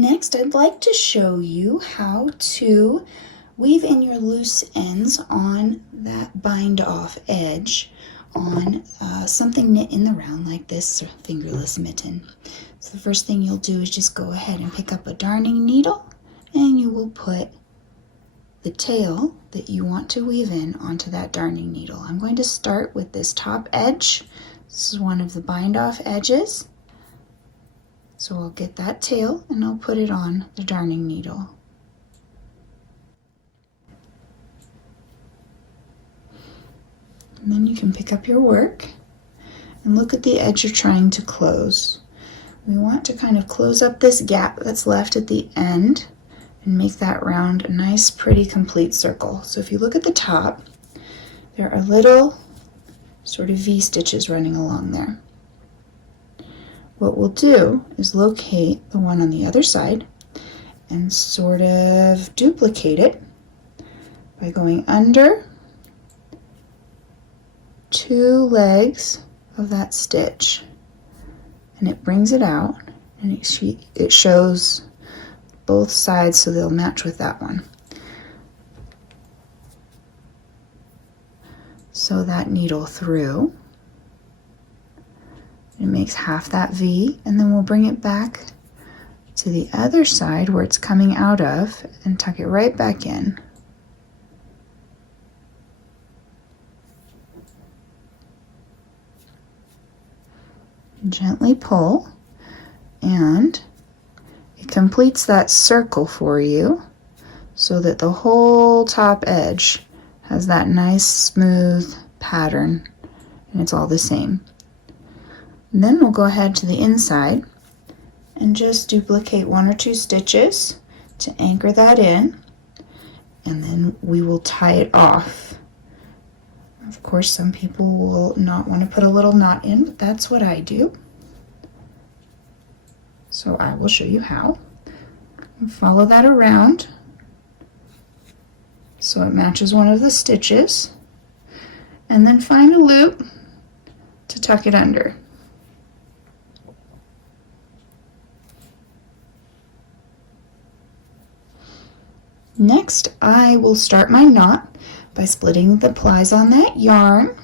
Next, I'd like to show you how to weave in your loose ends on that bind off edge on something knit in the round like this fingerless mitten. So the first thing you'll do is just go ahead and pick up a darning needle, and you will put the tail that you want to weave in onto that darning needle. I'm going to start with this top edge. This is one of the bind off edges. So I'll get that tail and I'll put it on the darning needle. And then you can pick up your work and look at the edge you're trying to close. We want to kind of close up this gap that's left at the end and make that round a nice, pretty, complete circle. So if you look at the top, there are little sort of V stitches running along there. What we'll do is locate the one on the other side and sort of duplicate it by going under 2 legs of that stitch, and it brings it out, and it shows both sides so they'll match with that one. Sew that needle through. It makes half that V, and then we'll bring it back to the other side where it's coming out of and tuck it right back in. Gently pull, and it completes that circle for you so that the whole top edge has that nice smooth pattern, and it's all the same. And then we'll go ahead to the inside and just duplicate 1 or 2 stitches to anchor that in, and then we will tie it off. Of course, some people will not want to put a little knot in, but that's what I do. So I will show you how. Follow that around so it matches one of the stitches, and then find a loop to tuck it under. Next, I will start my knot by splitting the plies on that yarn.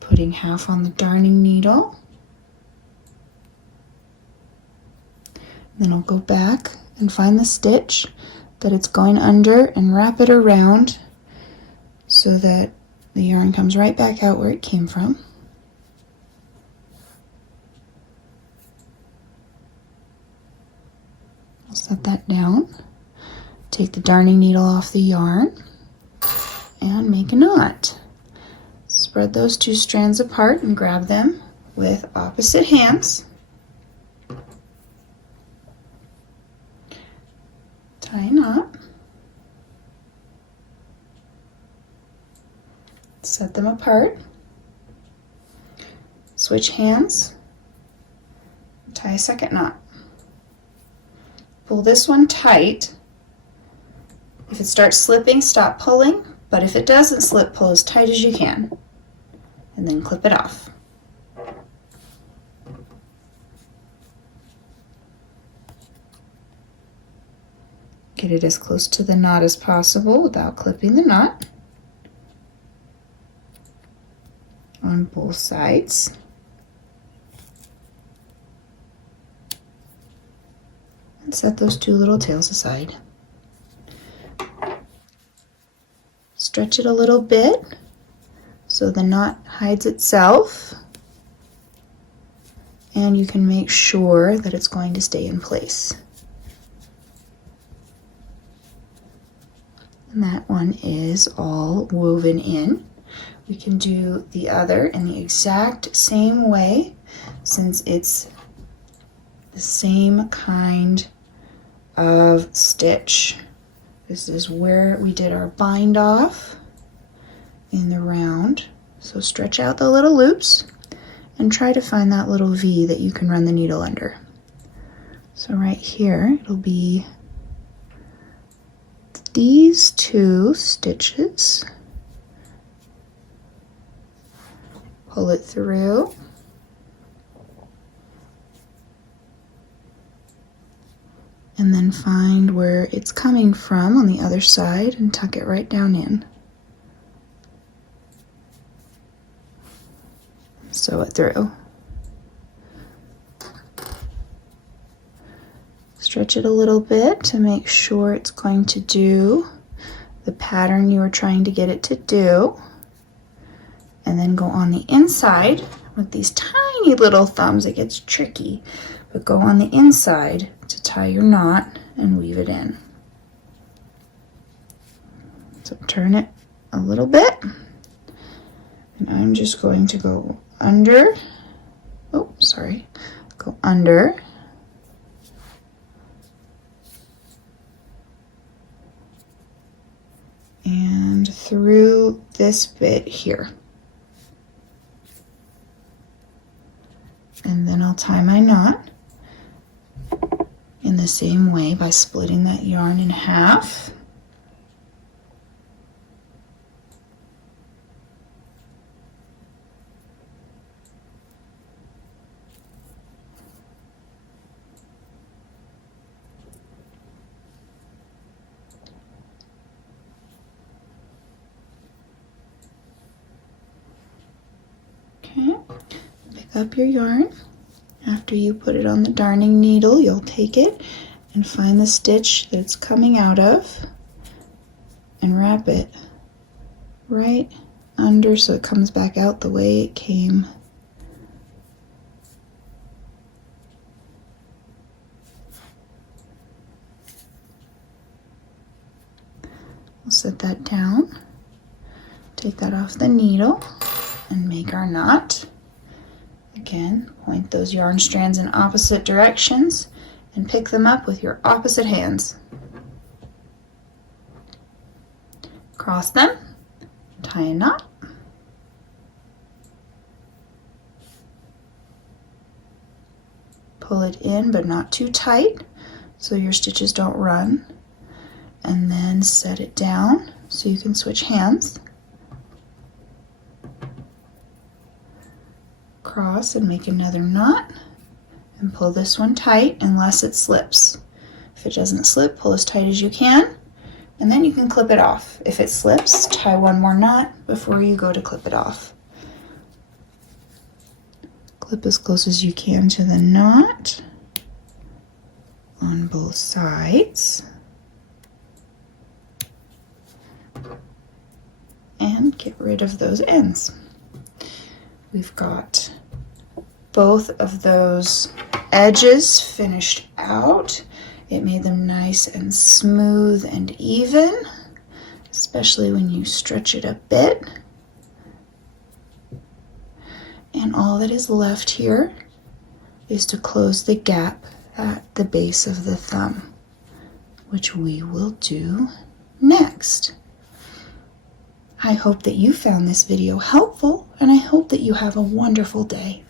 Putting half on the darning needle. Then I'll go back and find the stitch that it's going under and wrap it around so that the yarn comes right back out where it came from. I'll set that down, take the darning needle off the yarn, and make a knot. Spread those 2 strands apart and grab them with opposite hands. Tie a knot. Set them apart. Switch hands. Tie a second knot. Pull this one tight. If it starts slipping, stop pulling, but if it doesn't slip, pull as tight as you can, and then clip it off. Get it as close to the knot as possible without clipping the knot on both sides. And set those 2 little tails aside. Stretch it a little bit so the knot hides itself, and you can make sure that it's going to stay in place. And that one is all woven in. We can do the other in the exact same way, since it's the same kind of stitch. This is where we did our bind off in the round. So stretch out the little loops and try to find that little V that you can run the needle under. So right here, it'll be these two stitches, pull it through, and then find where it's coming from on the other side and tuck it right down in. Sew it through. Stretch it a little bit to make sure it's going to do the pattern you were trying to get it to do. And then go on the inside with these tiny little thumbs. It gets tricky, but go on the inside to tie your knot and weave it in. So turn it a little bit, and I'm just going to go under, go under, and through this bit here. And then I'll tie my knot in the same way by splitting that yarn in half. Okay, pick up your yarn. After you put it on the darning needle, you'll take it and find the stitch that it's coming out of and wrap it right under so it comes back out the way it came. We'll set that down, take that off the needle, and make our knot. Again, point those yarn strands in opposite directions and pick them up with your opposite hands. Cross them, tie a knot, pull it in but not too tight so your stitches don't run, and then set it down so you can switch hands. Cross and make another knot and pull this one tight unless it slips. If it doesn't slip, pull as tight as you can, and then you can clip it off. If it slips, tie one more knot before you go to clip it off. Clip as close as you can to the knot on both sides. And get rid of those ends. We've got both of those edges finished out. It made them nice and smooth and even, especially when you stretch it a bit. And all that is left here is to close the gap at the base of the thumb, which we will do next. I hope that you found this video helpful, and I hope that you have a wonderful day.